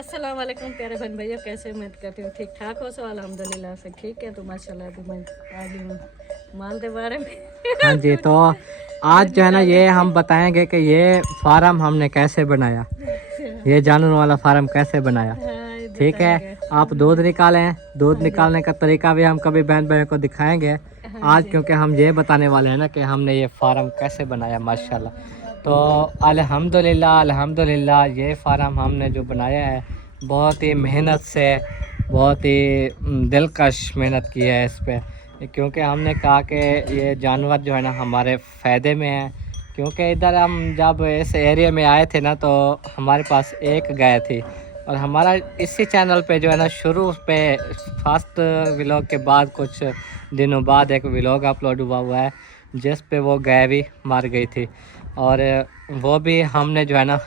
अस्सलाम वालेकुम प्यारे बहन भैया, कैसे उम्मीद करती हूँ ठीक ठाक हो। सो अल्हम्दुलिल्लाह से ठीक है। तो माशाल्लाह अभी मैं आ गई हूँ माल के बारे में। हाँ जी, तो आज दूध जो है ना निकालने ये हम बताएंगे कि ये फार्म हमने कैसे बनाया, ये जानवर वाला फार्म कैसे बनाया। हाँ, ये ठीक है, बताएंगे। आप दूध निकालें, दूध हाँ जी, निकालने का तरीका भी हम कभी बहन भाइयों को दिखाएंगे हाँ आज, जी। क्योंकि हम ये बताने वाले हैं ना कि हमने ये फार्म कैसे बनाया माशाल्लाह। तो अल्हम्दुलिल्लाह अल्हम्दुलिल्लाह ये फार्म हमने जो बनाया है बहुत ही मेहनत से, बहुत ही दिलकश मेहनत की है इस पर, क्योंकि हमने कहा कि ये जानवर जो है ना हमारे फ़ायदे में है। क्योंकि इधर हम जब इस एरिया में आए थे ना तो हमारे पास एक गाय थी, और हमारा इसी चैनल पे जो है ना शुरू पे फर्स्ट व्लॉग के बाद कुछ दिनों बाद एक व्लॉग अपलोड हुआ है जिस पे वो गाय भी मर गई थी, और वो भी हमने जो है ना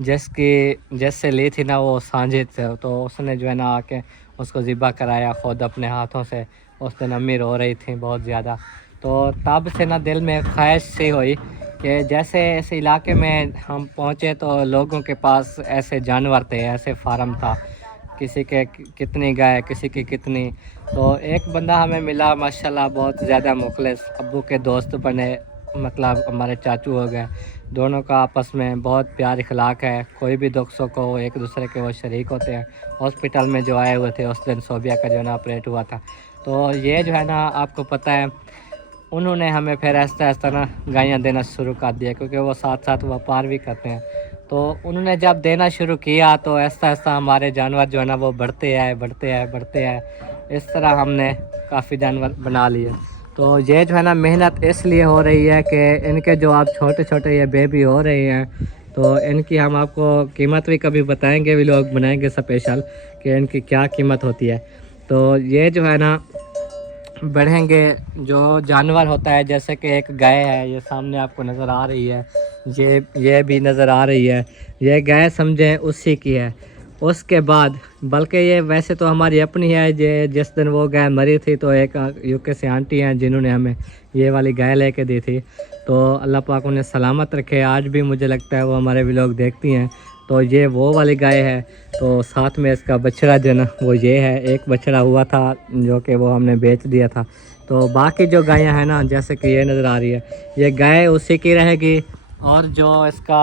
जैसे ली थी ना वो सांझे थे, तो उसने जो है ना आके उसको ज़िबा कराया ख़ुद अपने हाथों से। उस दिन अम्मी रो रही थी बहुत ज़्यादा। तो तब से ना दिल में ख्वाहिश सी हुई कि जैसे इस इलाके में हम पहुँचे तो लोगों के पास ऐसे जानवर थे, ऐसे फार्म था, किसी के कितनी गाय, किसी की कितनी। तो एक बंदा हमें मिला माशाल्लाह, बहुत ज़्यादा मुखलिस, अब्बू के दोस्त बने, मतलब हमारे चाचू हो गए। दोनों का आपस में बहुत प्यार इखलाक है, कोई भी दुख सुख हो एक दूसरे के वो शरीक होते हैं। हॉस्पिटल में जो आए हुए थे उस दिन सोबिया का जो है ना ऑपरेट हुआ था, तो ये जो है ना आपको पता है उन्होंने हमें फिर ऐसा ऐसा ना गायें देना शुरू कर दिया, क्योंकि वो साथ साथ व्यापार भी करते हैं। तो उन्होंने जब देना शुरू किया तो ऐसा ऐसा हमारे जानवर जो है ना वो बढ़ते आए बढ़ते आए बढ़ते आए। इस तरह हमने काफ़ी जानवर बना लिए। तो ये जो है ना मेहनत इसलिए हो रही है कि इनके जो आप छोटे छोटे ये बेबी हो रहे हैं, तो इनकी हम आपको कीमत भी कभी बताएंगे, भी लोग बनाएंगे स्पेशल कि इनकी क्या कीमत होती है। तो ये जो है ना बढ़ेंगे जो जानवर होता है, जैसे कि एक गाय है, ये सामने आपको नज़र आ रही है, ये भी नज़र आ रही है, ये गाय समझें उसी की है। उसके बाद बल्कि ये वैसे तो हमारी अपनी है, ये जिस दिन वो गाय मरी थी तो एक यूके से आंटी हैं जिन्होंने हमें ये वाली गाय लेके दी थी। तो अल्लाह पाक उन्हें सलामत रखे, आज भी मुझे लगता है वो हमारे व्लॉग देखती हैं। तो ये वो वाली गाय है, तो साथ में इसका बछड़ा जो ना वो ये है, एक बछड़ा हुआ था जो कि वो हमने बेच दिया था। तो बाकी जो गायें हैं ना, जैसे कि ये नज़र आ रही है, ये गाय उसी की रहेगी, और जो इसका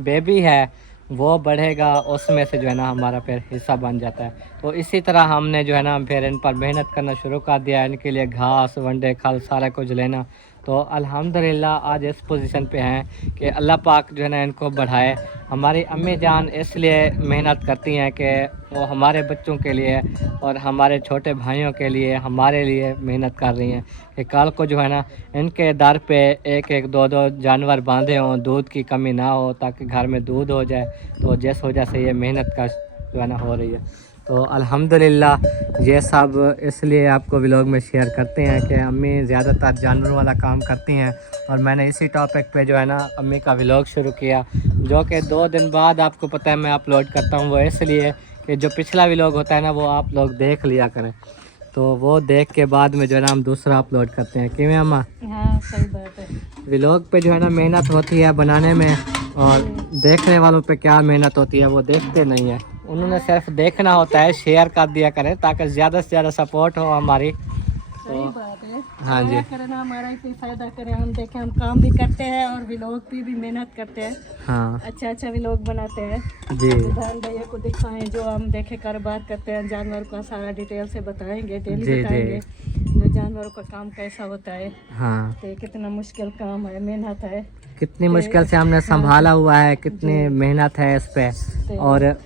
बेबी है वो बढ़ेगा, उसमें से जो है ना हमारा फिर हिस्सा बन जाता है। तो इसी तरह हमने जो है ना फिर इन पर मेहनत करना शुरू कर दिया, इनके लिए घास वंडे खल सारा कुछ लेना। तो अल्हम्दुलिल्लाह आज इस पोजीशन पे हैं कि अल्लाह पाक जो है ना इनको बढ़ाए। हमारी अम्मी जान इसलिए मेहनत करती हैं कि वो हमारे बच्चों के लिए और हमारे छोटे भाइयों के लिए, हमारे लिए मेहनत कर रही हैं कि कल को जो है ना इनके दर पे एक एक दो दो जानवर बांधे हों, दूध की कमी ना हो, ताकि घर में दूध हो जाए। तो जिस वजह से ये मेहनत का जो है ना हो रही है। तो अल्हम्दुलिल्लाह ये सब इसलिए आपको व्लॉग में शेयर करते हैं कि अम्मी ज़्यादातर जानवरों वाला काम करती हैं, और मैंने इसी टॉपिक पे जो है ना अम्मी का व्लॉग शुरू किया, जो कि 2 दिन बाद आपको पता है मैं अपलोड करता हूँ। वो इसलिए कि जो पिछला व्लॉग होता है ना वो आप लोग देख लिया करें, तो वो देख के बाद में जो है ना हम दूसरा अपलोड करते हैं। क्यों अम्मा? हाँ, सही बात है व्लॉग पे जो है ना मेहनत होती है बनाने में, और जी। देखने वालों पे क्या मेहनत होती है वो देखते नहीं है। उन्होंने सिर्फ देखना होता है, शेयर कर दिया करें ताकि ज़्यादा से ज़्यादा सपोर्ट हो हमारी। सही तो बात है। हाँ आया जी, करें ना, हमारा ही फ़ायदा करें। हम देखें, हम काम भी करते हैं और व्लॉग पे भी मेहनत करते हैं, हाँ अच्छा अच्छा व्लॉग बनाते हैं। जी तो बहन भैया को दिखाएं, जो हम देखे कारोबार करते हैं, जानवर का सारा डिटेल से बताएंगे, डेली जी जी, बताएंगे जो जानवरों का काम कैसा होता है। हाँ तो कितना मुश्किल काम है, मेहनत है। कितनी तो मुश्किल से हमने हाँ जी संभाला हुआ है, जी। कितनी मेहनत है इस पे, तो और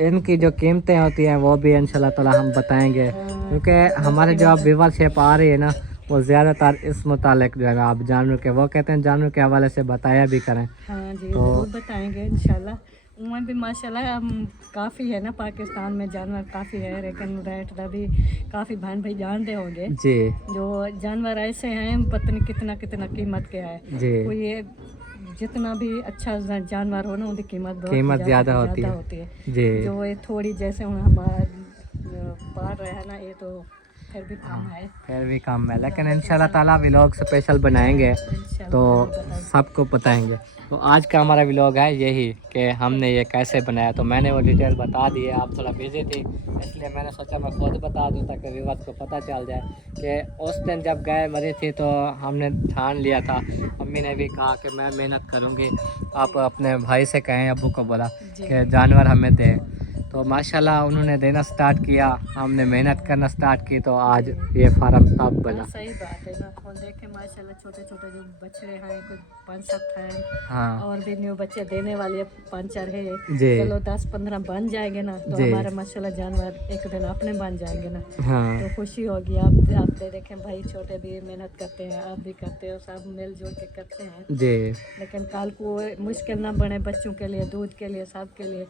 इनकी जो कीमतें होती हैं वो भी इंशाल्लाह ताला हम बताएंगे। क्योंकि बहुत हमारे जो कीमत अब है। व्यूवरशिप आ रही है ना वो ज़्यादातर इस मुतालिक जो है आप जानवर के, वो कहते हैं जानवर के हवाले से बताया भी करें। हाँ जी, तो ज़रूर बताएंगे इंशाल्लाह। उम्र भी माशाल्लाह हम काफ़ी है ना, पाकिस्तान में जानवर काफ़ी है, लेकिन रेट का भी काफ़ी बहन भाई जानते होंगे। जी जो जानवर ऐसे हैं पता नहीं कितना कितना कीमत क्या है। जी, कोई ये जितना भी अच्छा जानवर हो ना, उनकी कीमत बहुत कीमत ज़्यादा होती ज़्यादा है होती है। जी जो ये थोड़ी जैसे हमारा पाल रहे हैं ना, ये तो फिर भी कम है। फिर भी कम है, लेकिन इंशाल्लाह ताला व्लॉग स्पेशल बनाएंगे तो सबको बताएंगे। तो आज का हमारा व्लॉग है यही कि हमने ये कैसे बनाया। तो मैंने वो डिटेल बता दी है, आप थोड़ा बिजी थी इसलिए मैंने सोचा मैं खुद बता दूँ ताकि व्यूअर्स को पता चल जाए कि उस दिन जब गाय मरी थी तो हमने ठान लिया था, अम्मी ने भी कहा कि मैं मेहनत करूँगी, आप अपने भाई से कहें, अब्बू को बोला कि जानवर हमें दें। तो माशाल्लाह उन्होंने देना स्टार्ट किया, हमने मेहनत करना स्टार्ट की, तो आज ये फार्म तब बना। सही बात है ना, और देखे माशाल्लाह छोटे छोटे जो बच्चे हैं, कुछ 5-7 हैं। हाँ और भी न्यू बच्चे देने वाले 5-4 है। जी। चलो 10-15 बन जाएंगे ना तो जी। हमारे माशाल्लाह जानवर एक दिन अपने बन जाएंगे ना। हाँ तो खुशी होगी। आप देखें भाई, छोटे भी मेहनत करते हैं, आप भी करते हो, सब मिलजुल के करते हैं जी। लेकिन कल को मुश्किल ना बने बच्चों के लिए, दूध के लिए, सब के लिए।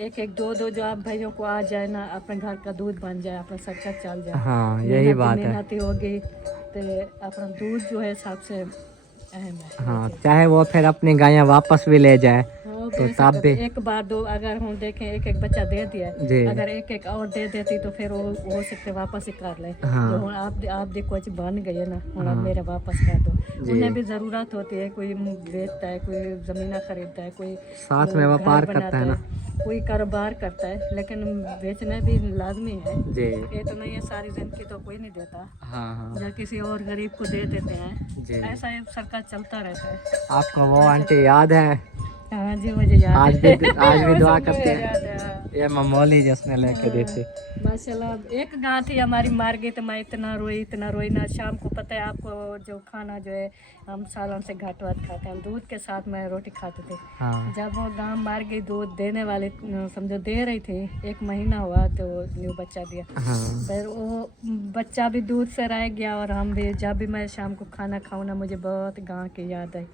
एक एक दो दो जो आप भाइयों को आ जाए ना, अपने घर का दूध बन जाए, अपना सक्कर चल जाए। हाँ यही बात है। मेहनत ही होगी तो अपना दूध जो है सबसे अहम है। हाँ चाहे वो फिर अपनी गायें वापस भी ले जाए तो तब भी एक बार दो अगर हम देखें एक एक बच्चा दे दिया, जी। अगर एक एक और दे देती तो फिर वो हो सकते वापस ही कर ले। हाँ। तो आप देखो कुछ बन गए ना, और हाँ। आप मेरे वापस कर दो। जी। उन्हें भी ज़रूरत होती है, कोई बेचता है, कोई ज़मीना खरीदता है, कोई साथ में व्यापार करता है ना, कोई कारोबार करता है, लेकिन बेचना भी लाजमी है। जी। ये तो नहीं है सारी जिंदगी तो कोई नहीं देता, हाँ हाँ या किसी और गरीब को दे देते हैं। जी। ऐसा ये सरकार चलता रहता है। आपको वो आंटी याद है? हाँ जी, मुझे याद आज है। भी दुआ मुझे करते याद है, हाँ। हैं। ये ममोली जिसने लेके दी थी। माशाल्लाह एक गाय थी हमारी, मार गई तो मैं इतना रोई ना। शाम को पता है आपको, जो खाना जो है हम सालों से घाट वाट खाते हैं, दूध के साथ में रोटी खाते थे। हाँ जब वो गाय मार गई, दूध देने वाले समझो दे रही थी, 1 महीना हुआ तो न्यू बच्चा दिया। हाँ फिर वो बच्चा भी दूध से रह गया, और हम भी, जब भी मैं शाम को खाना खाऊँ ना, मुझे बहुत गाय की याद आई।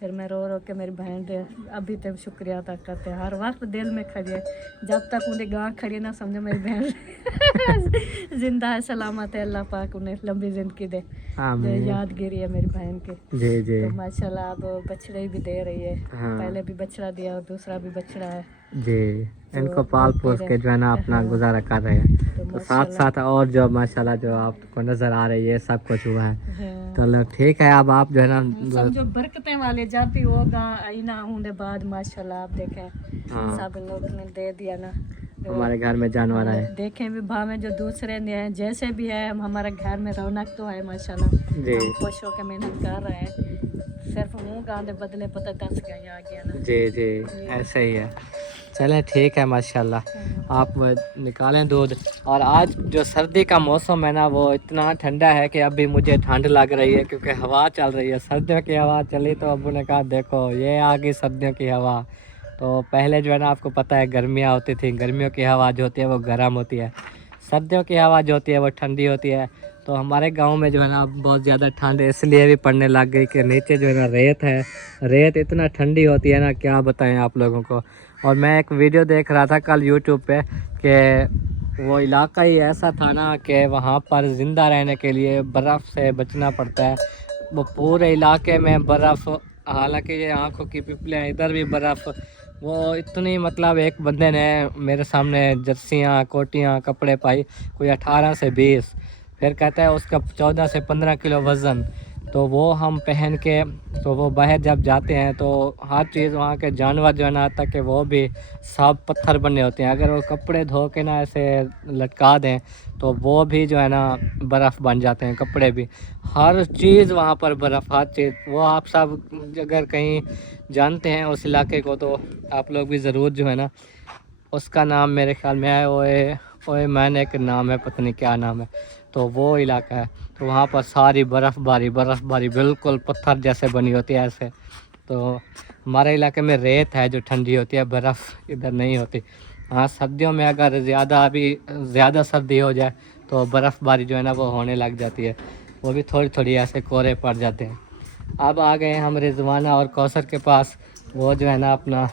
फिर मैं रो रो के मेरी बहन दे अभी तक शुक्रिया अदा करते हैं, हर वक्त दिल में खड़ी है। जब तक उन्हें गाँव खड़ी है ना, समझो मेरी बहन जिंदा है, सलामत है, अल्लाह पाक उन्हें लंबी जिंदगी दे। जो आमीन। यादगिरी है मेरी बहन की। जी जी। तो माशाल्लाह अब बछड़े भी दे रही है। हाँ। पहले भी बछड़ा दिया और दूसरा भी बछड़ा है। जी, इनको पाल पोस के जो है ना अपना गुजारा कर रहे हैं। तो साथ साथ और जो माशाल्लाह जो आपको नजर आ रही है सब कुछ हुआ है। हाँ। तो ठीक है, अब आप जो है ना समझो बरकतें वाले जब भी होगा आईना होने बाद माशाल्लाह आप देखें, हाँ। सब लोग ने दे दिया ना। तो हमारे घर में जानवर आए। देखें भी भाव में जो दूसरे ने हैं, जैसे भी है, हम हमारे घर में रौनक तो है माशाल्लाह। जी। हम खुश होकर मेहनत कर रहे हैं, सिर्फ मुँह गांधे बदले पता 10 गाय आ गया ना। जी जी ऐसे ही है। चलें ठीक है, माशाल्लाह आप निकालें दूध। और आज जो सर्दी का मौसम है ना, वो इतना ठंडा है कि अभी मुझे ठंड लग रही है क्योंकि हवा चल रही है। सर्दियों की हवा चली तो अब्बू ने कहा देखो ये आ गई सर्दियों की हवा। तो पहले जो है ना आपको पता है गर्मियाँ होती थी, गर्मियों की हवा जो होती है वो गर्म होती है, सर्दियों की हवा जो होती है वो ठंडी होती है। तो हमारे गांव में जो है ना बहुत ज़्यादा ठंड इसलिए भी पड़ने लग गई कि नीचे जो है ना रेत है, रेत इतना ठंडी होती है ना, क्या बताएं आप लोगों को। और मैं एक वीडियो देख रहा था कल यूट्यूब पे कि वो इलाका ही ऐसा था ना कि वहाँ पर ज़िंदा रहने के लिए बर्फ़ से बचना पड़ता है। वो पूरे इलाके में बर्फ़, हालांकि ये आँखों की पिपलियाँ, इधर भी बर्फ़। वो इतनी मतलब एक बंदे ने मेरे सामने जर्सियाँ, कोटियाँ, कपड़े पाई, कोई 18 से 20, फिर कहता है उसका 14 से 15 किलो वज़न। तो वो हम पहन के, तो वो बाहर जब जाते हैं तो हर चीज़ वहाँ के जानवर जो है ना, तक कि वो भी साफ पत्थर बने होते हैं, अगर वो कपड़े धो के ना ऐसे लटका दें तो वो भी जो है ना बर्फ़ बन जाते हैं, कपड़े भी, हर चीज़ वहाँ पर बर्फ़, हर चीज़। वो आप सब अगर कहीं जानते हैं उस इलाके को तो आप लोग भी ज़रूर जो है ना, उसका नाम मेरे ख्याल में है ओए मैंने एक नाम है, पता नहीं क्या नाम है, तो वो इलाका है। तो वहाँ पर सारी बर्फ़बारी बिल्कुल पत्थर जैसे बनी होती है ऐसे। तो हमारे इलाके में रेत है जो ठंडी होती है, बर्फ़ इधर नहीं होती। हाँ सर्दियों में अगर ज़्यादा सर्दी हो जाए तो बर्फ़बारी जो है ना वो होने लग जाती है, वो भी थोड़ी थोड़ी ऐसे कोहरे पड़ जाते हैं। अब आ गए हम रिजवाना और कौसर के पास, वो जो है ना अपना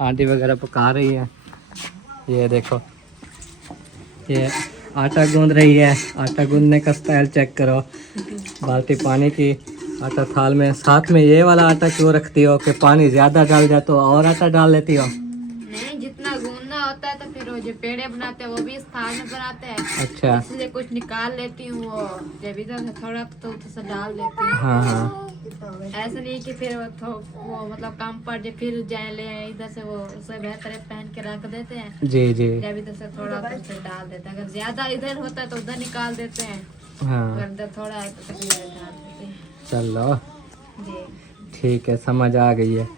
आंटी वगैरह पका रही है। ये देखो ये आटा गूंद रही है, आटा गूंदने का स्टाइल चेक करो, बाल्टी पानी की, आटा थाल में। साथ में ये वाला आटा क्यों रखती हो कि पानी ज़्यादा डाल जाए तो और आटा डाल लेती हो? नहीं, जितना गूंदना होता है तो फिर वो जो जो पेड़े बनाते हैं वो भी इस थाल में बनाते हैं। अच्छा। इसलिए कुछ निकाल लेती हूँ, वो जब इधर से थोड़ा तो सा डाल देती हूँ। हाँ हाँ ऐसा नहीं कि फिर वो मतलब काम पर जो फिर जाए ले आए इधर से, वो उसे बेहतर पहन के रख देते हैं। जी जी। जब इधर से थोड़ा तो उसे डाल देते हैं, अगर ज्यादा इधर होता है तो उधर निकाल देते हैं, हाँ अगर इधर थोड़ा है तो फिर इधर डाल देते हैं। चलो जी ठीक है, समझ आ गई है।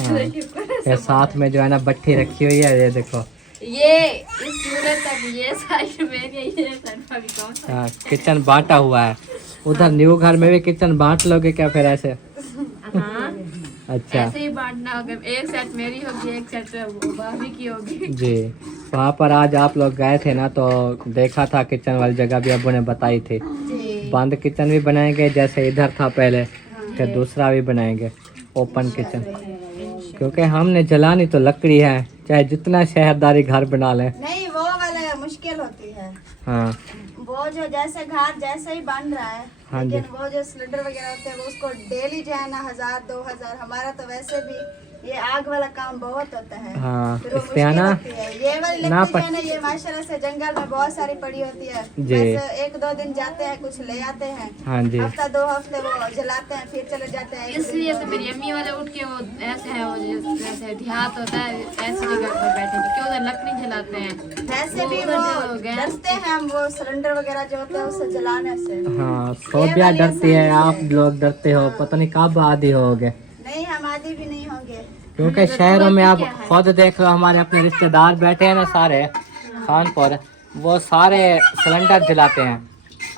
हाँ ये साथ में जो है ना भट्टी रखी हुई है, ये देखो। ये इस पूरे तक ये साइड में ये साइड में भी कौन सा? हाँ किचन बांटा हुआ है। उधर न्यू घर में भी किचन बांट लोगे क्या फिर ऐसे? हाँ अच्छा ऐसे ही बांटना होगा, एक सेट मेरी होगी एक सेट भाभी की होगी। जी। वहाँ पर आज आप लोग गए थे ना, तो देखा था किचन वाली जगह भी अब्बू ने बताई थी। जी बंद किचन भी बनाएंगे जैसे इधर था पहले, फिर दूसरा भी बनाएंगे ओपन किचन, क्योंकि हमने जलानी तो लकड़ी है, चाहे जितना शहरदारी घर बना लें। नहीं वो वाला मुश्किल होती है, हाँ वो जो जैसे घर जैसे ही बन रहा है। हाँ जी। लेकिन वो जो सिलेंडर वगैरह होते हैं वो उसको डेली जो है ना 1000-2000, हमारा तो वैसे भी ये आग वाला काम बहुत होता है। हाँ फिर वो इससे है मुश्किल ना होती है। ये वाली ना लकड़ी जो है ना ये माशाल्लाह से जंगल में बहुत सारी पड़ी होती है। जी। बस 1-2 दिन जाते हैं, कुछ ले आते हैं, हाँ जी हफ्ता 2 हफ्ते वो जलाते हैं, फिर चले जाते हैं। इसलिए तो मेरी अम्मी वाले उठ के वो ऐसे है, वो जैसे देहात होता है ऐसी जगह पर बैठे क्यों उधर लकड़ी जलाते हैं। वैसे भी वो डरते हैं हम, वो सिलेंडर वगैरह जो होता है उससे जलाने से। हाँ सोबिया डरती है, आप लोग डरते हो, पता नहीं कब आदि होगे। नहीं हम आदि भी नहीं होंगे। क्योंकि शहरों में आप खुद देख लो, हमारे अपने रिश्तेदार बैठे हैं ना सारे खानपुर, वो सारे सिलेंडर जलाते हैं।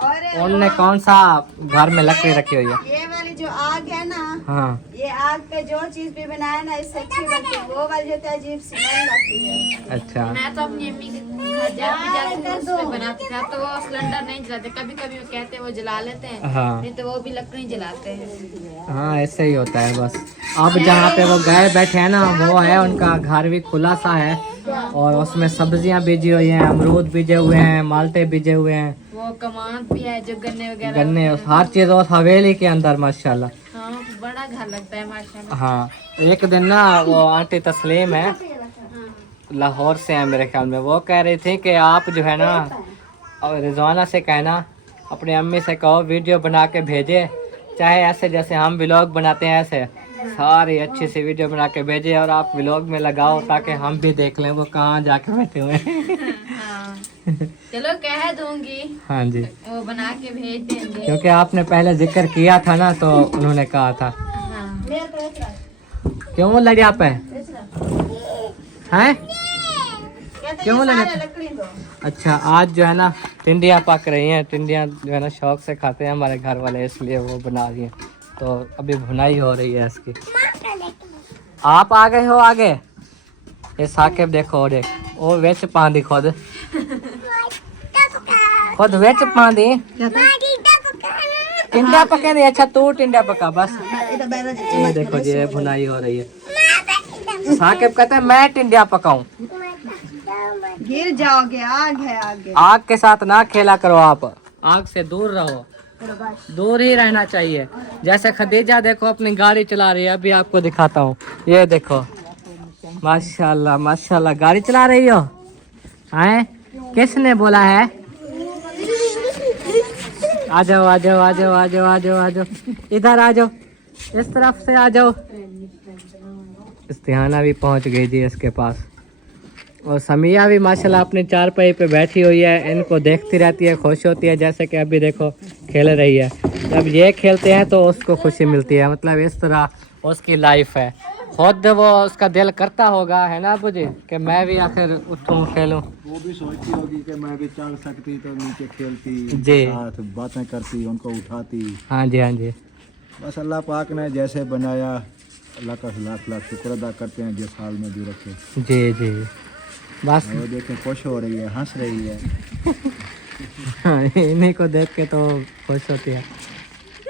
और उनने कौन सा घर में लकड़ी रखी हुई है? ये वाली जो आग है ना, हाँ ये आग पे जो चीज भी बनाए ना इससे अच्छी बनती है। वो वाली जो है अजीब स्मेल आती है। अच्छा। मैं तो अपनी अम्मी के घर जब भी जाती हूँ उस पे बनाती था, तो वो सिलेंडर नहीं जलाते, कभी कभी वो कहते हैं वो जला लेते हैं, हाँ नहीं तो वो भी लकड़ी जलाते हैं। हाँ ऐसे ही होता है बस। अब जहाँ पे वो गए बैठे हैं ना, वो है उनका घर भी खुला सा है, और उसमें सब्जियां बीजी हुई हैं, अमरूद बीजे हुए हैं, माल्टे बीजे हुए हैं, वो कमान भी है जो गन्ने वगैरह गन्ने, हर चीज उस हवेली के अंदर माशाल्लाह। हाँ बड़ा घर लगता है माशाल्लाह। हाँ एक दिन ना वो आंटी तस्लीम है, लाहौर से है मेरे ख्याल में, वो कह रही थी कि आप जो है ना और रिजवाना से कहना, अपनी अम्मी से कहो वीडियो बना के भेजे, चाहे ऐसे जैसे हम व्लॉग बनाते हैं ऐसे सारी अच्छी सी वीडियो बना के भेजे, और आप व्लॉग में लगाओ ताकि हम भी देख लें वो कहाँ जाके बैठे हुए हैं। हाँ चलो कह दूंगी, हाँ जी, वो बना के भेज देंगे। क्योंकि आपने पहले जिक्र किया था ना, तो उन्होंने कहा था। हाँ क्यों लड़िया पे हैं? क्यों लगे? लकड़ी दो। अच्छा आज जो है ना टिंडियाँ पक रही हैं, टिंडियाँ जो है ना शौक से खाते हैं हमारे घर वाले, इसलिए वो बना रही हैं। तो अभी भुनाई हो रही है इसकी। आप आ गए हो आगे? ये साकिब देखो, देख वो वेच पांदी खुद खुद वेच पांदी टिंडा पके नहीं। अच्छा तू टिंडा पका बस। ये देखो जी ये भुनाई हो रही है। साकिब कहते हैं मैं टिंडा पकाऊं। गिर जाओगे, आग है आगे। आग के साथ ना खेला करो, आप आग से दूर रहो, दूर ही रहना चाहिए। जैसे खदीजा देखो अपनी गाड़ी चला रही है, अभी आपको दिखाता हूँ। ये देखो माशाल्लाह माशाल्लाह गाड़ी चला रही हो हैं? किसने बोला है? आ जाओ आ जाओ आ जाओ आ जाओ आ जाओ आ जाओ, इधर आ जाओ, इस तरफ से आ जाओ। इस्तिहाना भी पहुंच गई थी इसके पास, और समिया भी माशाल्लाह अपने चारपाई पे बैठी हुई है, इनको देखती रहती है, खुश होती है। जैसे कि अभी देखो खेल रही है, जब ये खेलते हैं तो उसको खुशी मिलती है। मतलब इस तरह उसकी लाइफ है। खुद वो उसका दिल करता होगा है ना मुझे कि मैं भी आखिर उठूं खेलूं। वो भी सोचती होगी कि मैं भी चढ़ सकती तो नीचे खेलती, जी। साथ बातें करती, उनको उठाती। हाँ जी हाँ जी। बस अल्लाह पाक ने जैसे बनाया, अल्लाह का लाख लाख शुक्र अदा करते हैं जिस हाल में भी रखे। जी जी बस वो देखें खुश हो रही है, हंस रही है। हाँ, इन्हीं को देख के तो खुश होती है।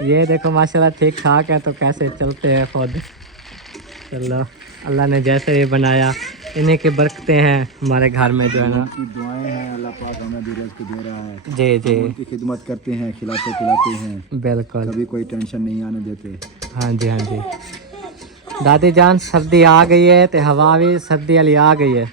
ये देखो माशाल्लाह ठीक ठाक है, तो कैसे चलते हैं खुद। चलो अल्लाह ने जैसे भी बनाया, इन्हीं की बरकतें हैं हमारे घर में जो है ना। उनकी दुआएं हैं, अल्लाह पाक हमें भी रिज़्क़ दे रहा है। जी जी उनकी खिदमत करते हैं, खिलाते पिलाते हैं, बिल्कुल। कभी कोई टेंशन नहीं आने देते। हाँ जी हाँ जी। दादी जान सर्दी आ गई है, तो हवा भी सर्दी वाली आ गई है।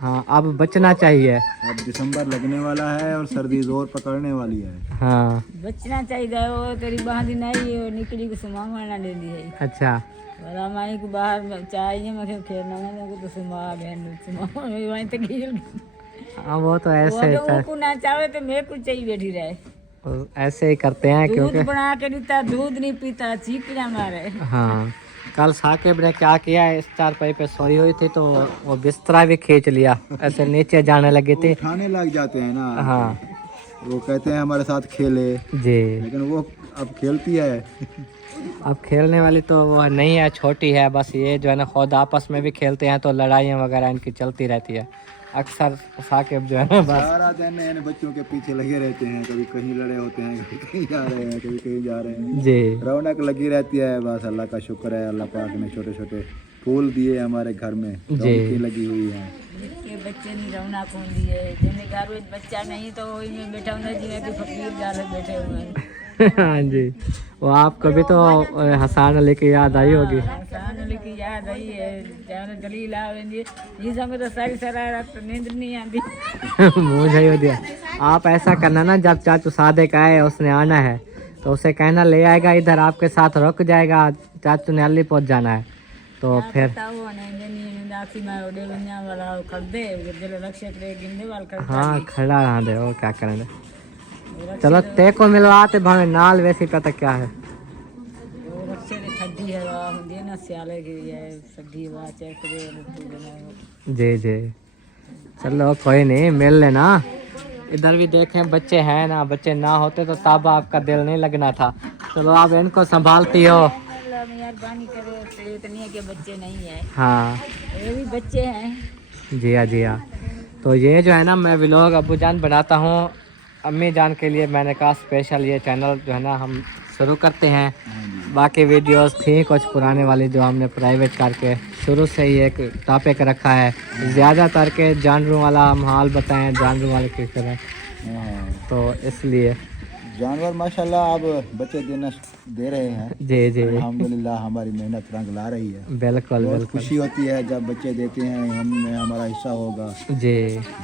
हाँ अब बचना चाहिए। अब दिसंबर लगने वाला है और सर्दी जोर पकड़ने वाली है। हाँ बचना चाहिए। वो तेरी बहन नहीं वो निकली को सुमा मारना ले ली है। अच्छा बोला माई को बाहर चाहिए मैं खेलना मैं तो सुमा बहन सुमा वहीं तक खेल। हाँ वो तो ऐसे वो को ना चाहे तो मेरे को चाहिए बैठी रहे। ऐसे ही करते हैं दूध क्योंकि बना के देता दूध नहीं पीता चीकना मारे। हाँ कल साकिब ने क्या किया, इस चारपाई पे सोई हुई थी तो वो बिस्तरा भी खींच लिया, ऐसे नीचे जाने लगे थे। खाने लग जाते हैं ना। हाँ वो कहते हैं हमारे साथ खेले, जी, लेकिन वो अब खेलती है। अब खेलने वाली तो वो नहीं है, छोटी है बस। ये जो है ना खुद आपस में भी खेलते हैं तो लड़ाइयाँ वगैरह इनकी चलती रहती है अक्सर। साकिब जो है ना बस सारा दिन इन बच्चों के पीछे लगे रहते हैं, कभी कहीं लड़े होते हैं, कभी कहीं जा रहे हैं, कभी कहीं जा रहे हैं। जी रौनक लगी रहती है। बस अल्लाह का शुक्र है, अल्लाह पाक ने छोटे छोटे फूल दिए हमारे घर में, रौनकें लगी हुई हैं। ये बच्चे नहीं रौना कौन दिए जिन्हें घर में बच्चा नहीं तो वही में बैठा हुआ जिन्हें कि फकीर जाल बैठे हुए हैं। हाँ जी, वो आपको भी तो हसन अली की याद आई होगी। हसन अली की याद आई है, जाने दलील आवेंगे जी संग तो सारी सारा रात तो नींद नहीं आती। मुझे हो दिया। आप ऐसा करना ना, जब चाचू सादे का है उसने आना है तो उसे कहना ले आएगा इधर, आपके साथ रुक जाएगा। चाचू ने अली पहुंच जाना है तो फिर हाँ खड़ा रहा दे, वो क्या करेंगे। चलो ते को मिलवाते भावे नाल, वैसे पता क्या है। जी जी चलो कोई नहीं, मिल लेना। इधर भी देखें बच्चे हैं ना, बच्चे ना होते तो ताबा आपका दिल नहीं लगना था। चलो आप इनको संभालती हो। मेहरबानी करे इतनी है कि बच्चे नहीं है। हाँ ये भी बच्चे हैं। जी हाँ जी हाँ। तो ये जो है ना मैं व्लॉग अब्बू जान बनाता हूँ, अम्मी जान के लिए मैंने कहा स्पेशल ये चैनल जो है ना हम शुरू करते हैं। बाकी वीडियोस थी कुछ पुराने वाली जो हमने प्राइवेट करके शुरू से ही एक टॉपिक रखा है, ज़्यादातर के जानवरों वाला हम हाल बताएं, जानवरों वाले किस तरह, तो इसलिए जानवर माशाल्लाह अब बच्चे दे रहे हैं। जी जी अल्हम्दुलिल्लाह हमारी मेहनत रंग ला रही है। बिल्कुल बहुत बिल्कुल खुशी होती है जब बच्चे देते हैं, हमें हमारा हिस्सा होगा। जी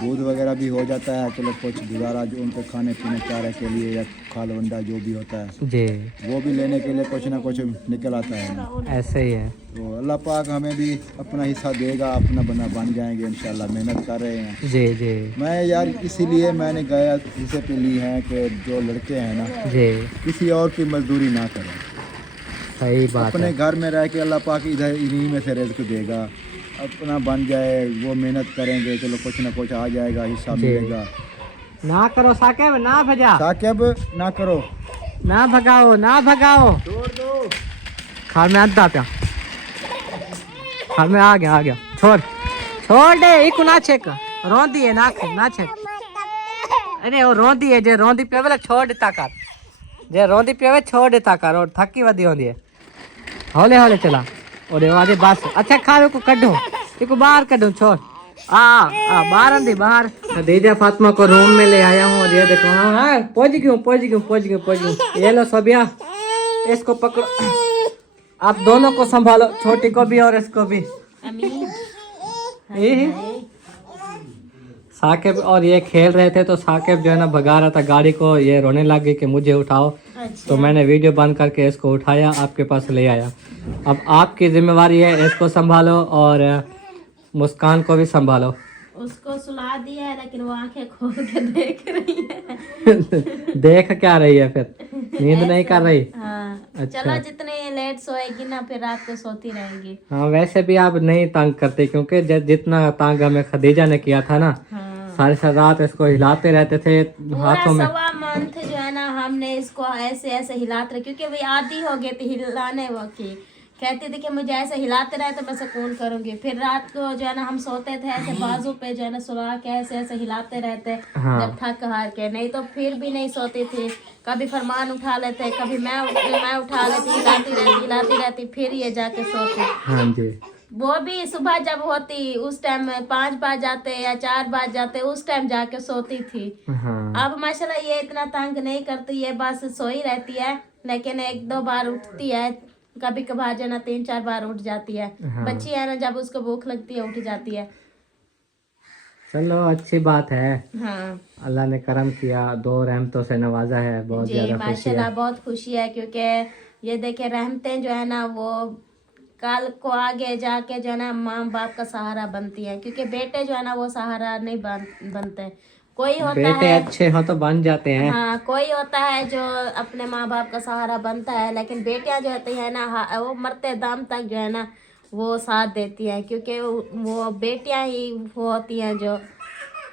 दूध वगैरह भी हो जाता है, चलो कुछ गुजारा जो उनके खाने पीने चारे के लिए या खाल वंडा जो भी होता है जी, वो भी लेने के लिए कुछ ना कुछ निकल आता है। ऐसे ही है। तो अल्लाह पाक हमें भी अपना हिस्सा देगा, अपना बन जाएंगे इंशाल्लाह। मेहनत कर रहे हैं। जी जी मैं यार इसीलिए मैंने गया हिस्से पे ली है कि जो लड़के हैं ना जी, किसी और की मजदूरी ना करें, सही बात अपने है। घर में रह के अल्लाह पाक इधर इन्हीं में से रिज़्क देगा, अपना बन जाए। वो मेहनत करेंगे, चलो कुछ ना कुछ आ जाएगा, हिस्सा जी। मिलेगा। ना करो साकिब, ना भजा, साकिब ना करो, ना भगाओ, ना भगाओ। छोड़ दो। खाल में अद्दा प्या, खाल में आ गया। छोड़ छोड़ दे, इको ना छेक, रोंदी है ना छेक। अरे वो रोंदी है, जे रोंदी पे वाला छोड़ देता कर, जे रोंदी पे छोड़ देता कर, और थकी वदी होंदी है। हौले हौले चला और वादे बस। अच्छा खावे को कड्ढो, इको बाहर कड्ढो, छोड़ आ बाहर आंदी बाहर। खदीजा फातिमा को रूम में ले आया हूँ और ये देखो, हाँ पहुंच गई। ये लो सबिया, इसको पकड़ो, आप दोनों को संभालो, छोटी को भी और इसको भी। साकिब और ये खेल रहे थे तो साकिब जो है ना भगा रहा था गाड़ी को, ये रोने लग गई कि मुझे उठाओ। तो मैंने वीडियो बंद करके इसको उठाया, आपके पास ले आया। अब आपकी जिम्मेवारी है, इसको संभालो और मुस्कान को भी संभालो। उसको सुला दिया है लेकिन वो आंखें खोल के देख रही है। देख क्या रही है फिर, नींद नहीं कर रही? हाँ अच्छा। चलो जितने लेट सोएगी ना फिर रात को सोती रहेगी। हाँ वैसे भी आप नहीं तंग करते, क्योंकि जितना तंग हमें खदीजा ने किया था ना, सारी रात इसको हिलाते रहते थे हाथों में। सवा मंथ जो है ना हमने इसको ऐसे ऐसे हिलाते रहे, क्योंकि वो आदी हो गई थी हिलाने की। कहती थी कि मुझे ऐसे हिलाते रहे तो मैं सुकून करूंगी। फिर रात को जो है ना हम सोते थे ऐसे बाजू पे जो है ना सुला के ऐसे ऐसे हिलाते रहते। हाँ। जब थक हार के, नहीं तो फिर भी नहीं सोती थी। कभी फरमान उठा लेते, कभी मैं उठा लेती, हिलाती रहती, फिर ये जाके सोती। हाँ जी। वो भी सुबह जब होती उस टाइम 5 बज जाते या 4 बज जाते, उस टाइम जाके सोती थी। हाँ। अब माशाल्लाह ये इतना तंग नहीं करती है, बस सोई रहती है। लेकिन 1-2 बार उठती है, कभी कभार जो ना 3-4 बार उठ जाती है। हाँ। बच्ची है ना, जब उसको भूख लगती है उठ जाती है। चलो अच्छी बात है, हाँ अल्लाह ने करम किया, 2 रहमतों से नवाजा है, बहुत जी ज़्यादा खुशी माशाल्लाह है। बहुत खुशी है, क्योंकि ये देखे रहमतें जो है ना वो कल को आगे जाके जो है ना माँ बाप का सहारा बनती है, क्योंकि बेटे जो है ना वो सहारा नहीं बनते। कोई होता बेटे है, अच्छे हो तो बन जाते हैं। हाँ कोई होता है जो अपने माँ बाप का सहारा बनता है, लेकिन बेटियां जो होती है ना वो मरते दम तक जो है ना वो साथ देती है, क्योंकि वो बेटियां ही वो होती हैं जो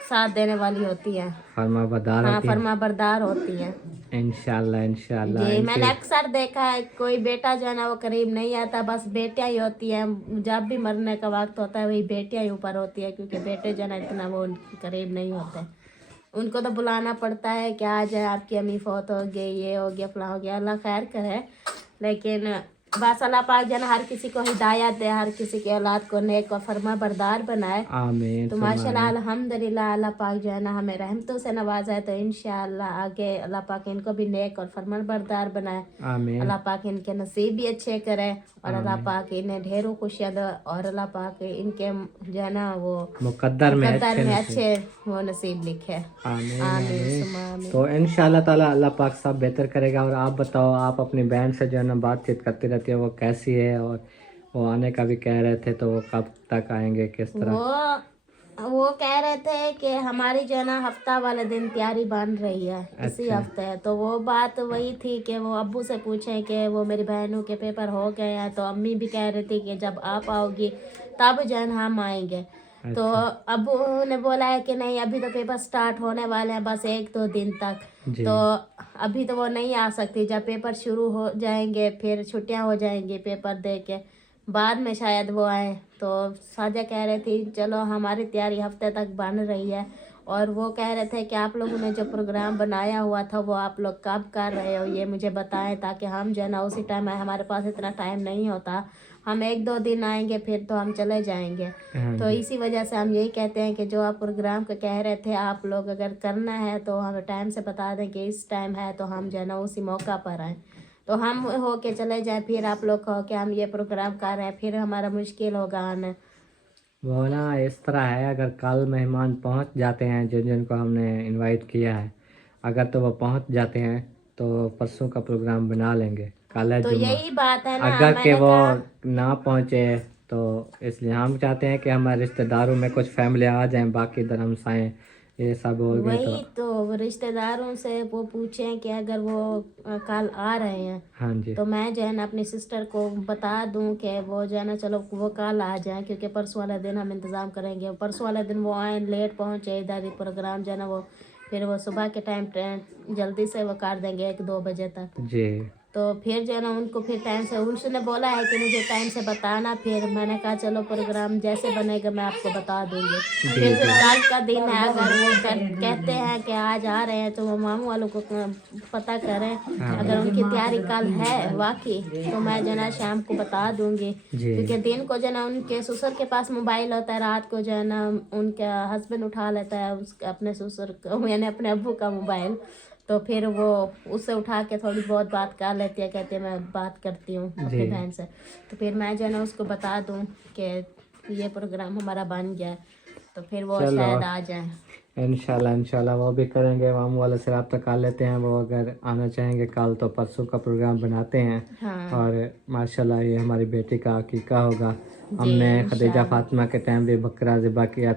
साथ देने वाली होती हैं। फरमा बरदार हाँ होती है। फर्मा बरदार होती हैं। इंशाल्लाह इंशाल्लाह जी मैंने इनके अक्सर देखा है कोई बेटा जो है ना वो करीब नहीं आता, बस बेटियां ही होती हैं। जब भी मरने का वक्त होता है वही बेटियां ही ऊपर होती है, क्योंकि बेटे जो है ना इतना वो उनके करीब नहीं होते। उनको तो बुलाना पड़ता है कि आ जाए आपकी अम्मी फौत हो गई, ये हो गया फला हो गया, अल्लाह खैर करे। लेकिन बस अल्लाह पाक जो है ना हर किसी को हिदायत दे, हर किसी की औलाद को नेक और फर्मा बरदार बनाए। आमीन तो सुम्मा माशाल्लाह आमीन। अल्हम्दुलिल्लाह अल्लाह पाक जो है ना हमें रहमतों से नवाजा है, तो इंशाअल्लाह आगे अल्लाह पाक इनको भी नेक और फरमान बरदार बनाए। आमीन अल्लाह पाक इनके नसीब भी अच्छे करे, और अल्लाह आमीन। पाक इन्हें ढेरों खुशियाँ दे, और अल्लाह पाक इनके जो है ना वो मुकद्दर में मुकद्दर में नसीब। अच्छे वो नसीब लिखे। आमीन आमीन आमीन। सुम्मा आमीन। तो इंशाल्लाह ताला अल्लाह पाक सब बेहतर करेगा। और आप बताओ, आप अपनी बहन से जो है ना बातचीत करती रहती है, वो कैसी है? और वो आने का भी कह रहे थे, तो वो कब तक आएंगे, किस तरह? वो कह रहे थे कि हमारी जो है ना हफ्ता वाले दिन तैयारी बन रही है, इसी अच्छा हफ्ते है। तो वो बात वही थी कि वो अब्बू से पूछें कि वो मेरी बहनों के पेपर हो गए हैं, तो अम्मी भी कह रही थी कि जब आप आओगी तब जो है ना हम आएंगे। तो अच्छा अब्बू ने बोला है कि नहीं अभी तो पेपर स्टार्ट होने वाले हैं, बस 1-2 दिन तक। जी तो अभी तो वो नहीं आ सकती, जब पेपर शुरू हो जाएंगे फिर छुट्टियां हो जाएंगी पेपर दे के बाद में शायद वो आए। तो साजा कह रही थी चलो हमारी तैयारी हफ्ते तक बन रही है, और वो कह रहे थे कि आप लोगों ने जो प्रोग्राम बनाया हुआ था वो आप लोग कब कर रहे हो ये मुझे बताएं, ताकि हम जो है ना उसी टाइम आए। हमारे पास इतना टाइम नहीं होता, हम 1-2 दिन आएंगे फिर तो हम चले जाएंगे। हाँ तो जी इसी वजह से हम यही कहते हैं कि जो आप प्रोग्राम का कह रहे थे आप लोग अगर करना है तो हमें टाइम से बता दें कि इस टाइम है, तो हम जो है ना उसी मौका पर आएँ। तो हम हो के चले जाएं, फिर आप लोग कहो कि हम ये प्रोग्राम कर रहे हैं, फिर हमारा मुश्किल होगा आना। वो ना इस तरह है, अगर कल मेहमान पहुंच जाते हैं जिन जिनको हमने इनवाइट किया है, अगर तो वो पहुंच जाते हैं तो परसों का प्रोग्राम बना लेंगे। कल है तो जुम्मा। यही बात है ना, अगर के मैंने वो कहा ना पहुंचे तो इसलिए हम चाहते हैं कि हमारे रिश्तेदारों में कुछ फैमिली आ जाएं, बाकी इधर हमसाएं ये सब हो गए तो। वही तो रिश्तेदारों से वो पूछें कि अगर वो कल आ रहे हैं हाँ जी तो मैं जो है ना अपनी सिस्टर को बता दूं कि वो जो है ना चलो वो कल आ जाए, क्योंकि परसों वाले दिन हम इंतज़ाम करेंगे। परसों वाले दिन वो आए लेट पहुँचे इधर ही प्रोग्राम जो है ना वो फिर वो सुबह के टाइम ट्रेन जल्दी से वो कर देंगे 1-2 बजे तक। जी तो फिर जो है ना उनको फिर टाइम से उनसे बोला है कि मुझे टाइम से बताना। फिर मैंने कहा चलो प्रोग्राम जैसे बनेगा मैं आपको बता दूंगी। फिर कल का दिन है, अगर वो कहते हैं कि आज आ रहे हैं तो वो मामू वालों को पता करें। अगर उनकी तैयारी कल है वाकई तो मैं जो है ना शाम को बता दूंगी, जी क्योंकि दिन को जो है ना उनके ससुर के पास मोबाइल होता है, रात को जो है ना उनका हस्बैंड उठा लेता है उसके अपने ससुर का यानी अपने अब्बू का मोबाइल। तो फिर वो उससे उठा के थोड़ी बहुत बात कर लेती है, कहती है मैं बात करती हूँ अपनी बहन से। तो फिर मैं जो है ना उसको बता दूँ कि ये प्रोग्राम हमारा बन गया है, तो फिर वो चलो शायद आ जाए। इंशाल्लाह इंशाल्लाह वो भी करेंगे। मामू वाले से रब्ता कर लेते हैं, वो अगर आना चाहेंगे कल तो परसों का प्रोग्राम बनाते हैं। हाँ और माशाल्लाह ये हमारी बेटी का अकीका होगा। हमने खदीजा फातिमा के टाइम भी बकरा ज़िबा किया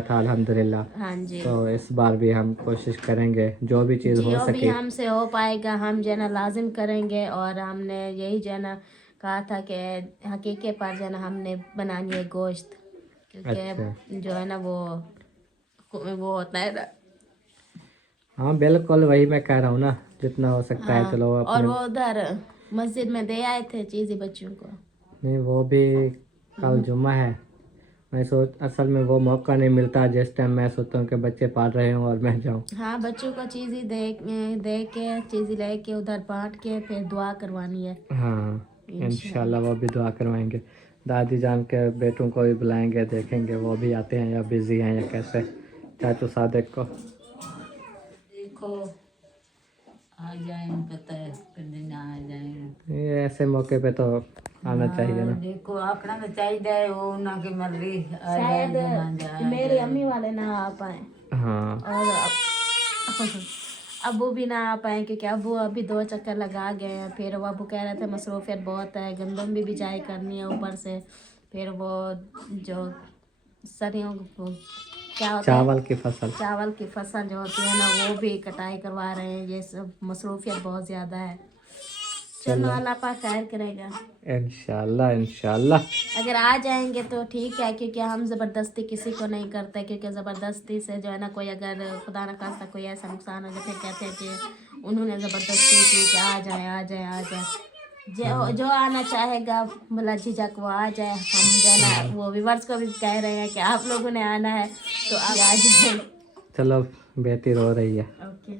था अल्हम्दुलिल्लाह। हाँ जी तो इस बार भी हम कोशिश करेंगे जो भी चीज़ हो जो भी सके। हमसे हो पाएगा हम जो है ना लाजिम करेंगे। और हमने यही जो है ना कहा था कि हकीके पर जो है ना हमने बनानी है गोश्त, अच्छा क्योंकि जो है ना वो होता है ना। हाँ बिल्कुल वही मैं कह रहा हूँ ना, जितना हो सकता है हाँ चलो और अपने। वो उधर मस्जिद में दे आए थे चीज़ें बच्चों को। नहीं वो भी कल जुम्मा है। मैं सोच असल में वो मौका नहीं मिलता जिस टाइम मैं सोचता हूँ कि बच्चे पढ़ रहे हों और मैं जाऊँ। हाँ बच्चों को चीज़ें दे के चीज़ें लेके उधर बांट के फिर दुआ करवानी है हाँ इंशाल्लाह इंशाल्लाह। वो भी दुआ करवाएंगे। दादी जान के बेटों को भी बुलाएंगे, देखेंगे वो भी आते हैं या बिजी हैं या कैसे। चाचू सादिक को देखो आ जाए, पता है किस दिन आ जाए। ये ऐसे मौके पे तो आना चाहिए ना। देखो आखना तो चाहिए वो ना कि मर्जी शायद मेरी अम्मी वाले ना आ पाए हाँ और अबू भी ना आ पाए क्योंकि अबू अभी 2 चक्कर लगा गए हैं। फिर वो अबू कह रहे थे मसरूफियत बहुत है, गंदम भी बिजाई करनी है ऊपर से, फिर वो जो सरियों को क्या होता है चावल की फसल। चावल की फसल जो होती है ना वो भी कटाई करवा रहे हैं। ये सब मसरूफियत बहुत ज़्यादा है। चलो अल्लाह पाक खैर करेगा। इंशाल्लाह इंशाल्लाह। अगर आ जाएंगे तो ठीक है, क्योंकि हम ज़बरदस्ती किसी को नहीं करते, क्योंकि ज़बरदस्ती से जो है ना कोई अगर खुदा न खास्ता कोई ऐसा नुकसान हो जाए फिर कहते हैं कि उन्होंने ज़बरदस्ती की कि आ जाए आ जाए आ जाए। जो आना चाहेगा भला झिझक वो आ जाए। हम जो है ना वो व्यूअर्स को भी कह रहे हैं कि आप लोगों ने आना है तो आप आ जाए। चलो बेटी रो रही है। ओके।